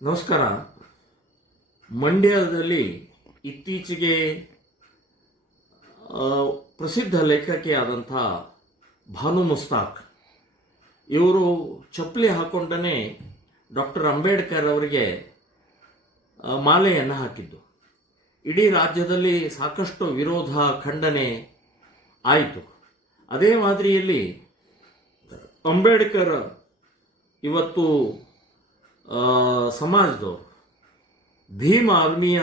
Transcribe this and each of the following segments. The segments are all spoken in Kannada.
ನಮಸ್ಕಾರ. ಮಂಡ್ಯದಲ್ಲಿ ಇತ್ತೀಚೆಗೆ ಪ್ರಸಿದ್ಧ ಲೇಖಕಿಯಾದಂಥ ಭಾನು ಮುಸ್ತಾಕ್ ಇವರು ಚಪ್ಪಲಿ ಹಾಕೊಂಡನೇ ಡಾಕ್ಟರ್ ಅಂಬೇಡ್ಕರ್ ಅವರಿಗೆ ಮಾಲೆಯನ್ನು ಹಾಕಿದ್ದು. ಇಡೀ ರಾಜ್ಯದಲ್ಲಿ ಸಾಕಷ್ಟು ವಿರೋಧ ಖಂಡನೆ ಆಯಿತು. ಅದೇ ಮಾದರಿಯಲ್ಲಿ ಅಂಬೇಡ್ಕರ್ ಇವತ್ತು ಸಮಾಜದವರು ಭೀಮ್ ಆರ್ಮಿಯ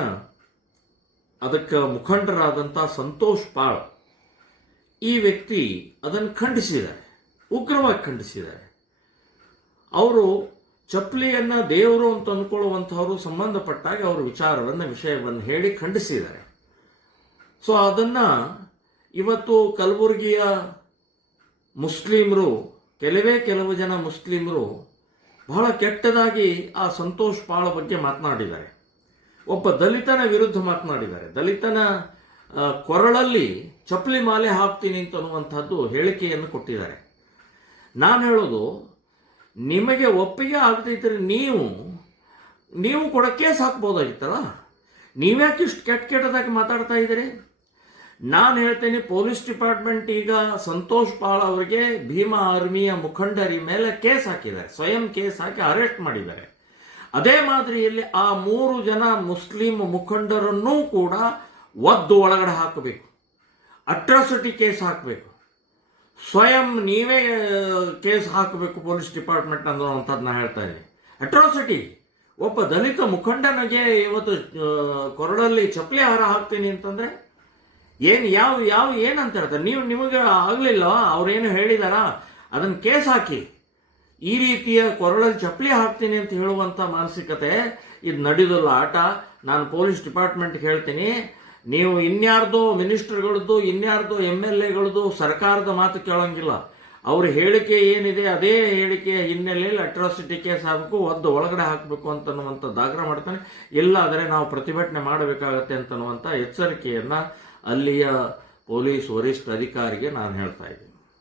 ಅದಕ್ಕೆ ಮುಖಂಡರಾದಂಥ ಸಂತೋಷ್ ಪಾಳ್ ಈ ವ್ಯಕ್ತಿ ಅದನ್ನು ಖಂಡಿಸಿದ್ದಾರೆ, ಉಗ್ರವಾಗಿ ಖಂಡಿಸಿದ್ದಾರೆ. ಅವರು ಚಪ್ಪಲಿಯನ್ನು ದೇವರು ಅಂತ ಅಂದ್ಕೊಳ್ಳುವಂಥವರು ಸಂಬಂಧಪಟ್ಟಾಗ ಅವರ ವಿಷಯವನ್ನು ಹೇಳಿ ಖಂಡಿಸಿದ್ದಾರೆ. ಸೊ ಅದನ್ನು ಇವತ್ತು ಕಲಬುರಗಿಯ ಮುಸ್ಲಿಮರು, ಕೆಲವು ಜನ ಮುಸ್ಲಿಮರು ಬಹಳ ಕೆಟ್ಟದಾಗಿ ಆ ಸಂತೋಷ್ ಪಾಳ ಬಗ್ಗೆ ಮಾತನಾಡಿದ್ದಾರೆ. ಒಬ್ಬ ದಲಿತನ ವಿರುದ್ಧ ಮಾತನಾಡಿದ್ದಾರೆ. ದಲಿತನ ಕೊರಳಲ್ಲಿ ಚಪ್ಪಲಿ ಮಾಲೆ ಹಾಕ್ತೀನಿ ಅಂತನ್ನುವಂಥದ್ದು ಹೇಳಿಕೆಯನ್ನು ಕೊಟ್ಟಿದ್ದಾರೆ. ನಾನು ಹೇಳೋದು, ನಿಮಗೆ ಒಪ್ಪಿಗೆ ಆಗ್ತೈತ್ರಿ, ನೀವು ಕೂಡ ಕೇಸ್ ಹಾಕ್ಬೋದಾಗಿತ್ತಲ್ಲ. ನೀವ್ಯಾಕೆ ಇಷ್ಟು ಕೆಟ್ಟದಾಗಿ ಮಾತಾಡ್ತಾ ಇದ್ದೀರಿ? ನಾನು ಹೇಳ್ತೇನೆ, ಪೊಲೀಸ್ ಡಿಪಾರ್ಟ್ಮೆಂಟ್ ಈಗ ಸಂತೋಷ್ ಪಾಳ್ ಅವರಿಗೆ ಭೀಮಾ ಆರ್ಮಿಯ ಮುಖಂಡರಿ ಮೇಲೆ ಕೇಸ್ ಹಾಕಿದ್ದಾರೆ, ಸ್ವಯಂ ಕೇಸ್ ಹಾಕಿ ಅರೆಸ್ಟ್ ಮಾಡಿದ್ದಾರೆ. ಅದೇ ಮಾದರಿಯಲ್ಲಿ ಆ 3 ಜನ ಮುಸ್ಲಿಂ ಮುಖಂಡರನ್ನೂ ಕೂಡ ಒದ್ದು ಒಳಗಡೆ ಹಾಕಬೇಕು, ಅಟ್ರಾಸಿಟಿ ಕೇಸ್ ಹಾಕಬೇಕು, ಸ್ವಯಂ ನೀವೇ ಕೇಸ್ ಹಾಕಬೇಕು ಪೊಲೀಸ್ ಡಿಪಾರ್ಟ್ಮೆಂಟ್ ಅನ್ನೋವಂಥದ್ದು ನಾನು ಹೇಳ್ತಾ ಇದ್ದೀನಿ. ಅಟ್ರಾಸಿಟಿ, ಒಬ್ಬ ದಲಿತ ಮುಖಂಡನಿಗೆ ಇವತ್ತು ಕೊರಳಲ್ಲಿ ಚಪ್ಪಲಿ ಹಾರ ಹಾಕ್ತೀನಿ ಅಂತಂದ್ರೆ ಏನಂತ ಹೇಳ್ತಾರೆ? ನಿಮಗೆ ಆಗಲಿಲ್ಲ, ಅವ್ರೇನು ಹೇಳಿದಾರ ಅದನ್ನು ಕೇಸ್ ಹಾಕಿ. ಈ ರೀತಿಯ ಕೊರಳಲ್ಲಿ ಚಪ್ಪಲಿ ಹಾಕ್ತೀನಿ ಅಂತ ಹೇಳುವಂಥ ಮಾನಸಿಕತೆ ಇದು ನಡೆಯೋದಿಲ್ಲ ಆಟ. ನಾನು ಪೊಲೀಸ್ ಡಿಪಾರ್ಟ್ಮೆಂಟ್ಗೆ ಹೇಳ್ತೀನಿ, ನೀವು ಇನ್ಯಾರ್ದೋ ಮಿನಿಸ್ಟರ್ಗಳದ್ದು, ಇನ್ಯಾರ್ದೋ MLAಗಳದ್ದು ಸರ್ಕಾರದ ಮಾತು ಕೇಳೋಂಗಿಲ್ಲ. ಅವ್ರ ಹೇಳಿಕೆ ಏನಿದೆ ಅದೇ ಹೇಳಿಕೆಯ ಹಿನ್ನೆಲೆಯಲ್ಲಿ ಅಟ್ರಾಸಿಟಿ ಕೇಸ್ ಹಾಕಬೇಕು, ಒದ್ದು ಒಳಗಡೆ ಹಾಕಬೇಕು ಅಂತನ್ನುವಂಥದ್ದು ಆಗ್ರಹ ಮಾಡ್ತಾನೆ. ಇಲ್ಲ ಆದರೆ ನಾವು ಪ್ರತಿಭಟನೆ ಮಾಡಬೇಕಾಗತ್ತೆ ಅಂತನ್ನುವಂಥ ಎಚ್ಚರಿಕೆಯನ್ನು ಅಲ್ಲಿಯ ಪೊಲೀಸ್ ವರಿಷ್ಠ ಅಧಿಕಾರಿಗೆ ನಾನು ಹೇಳ್ತಾ ಇದ್ದೀನಿ.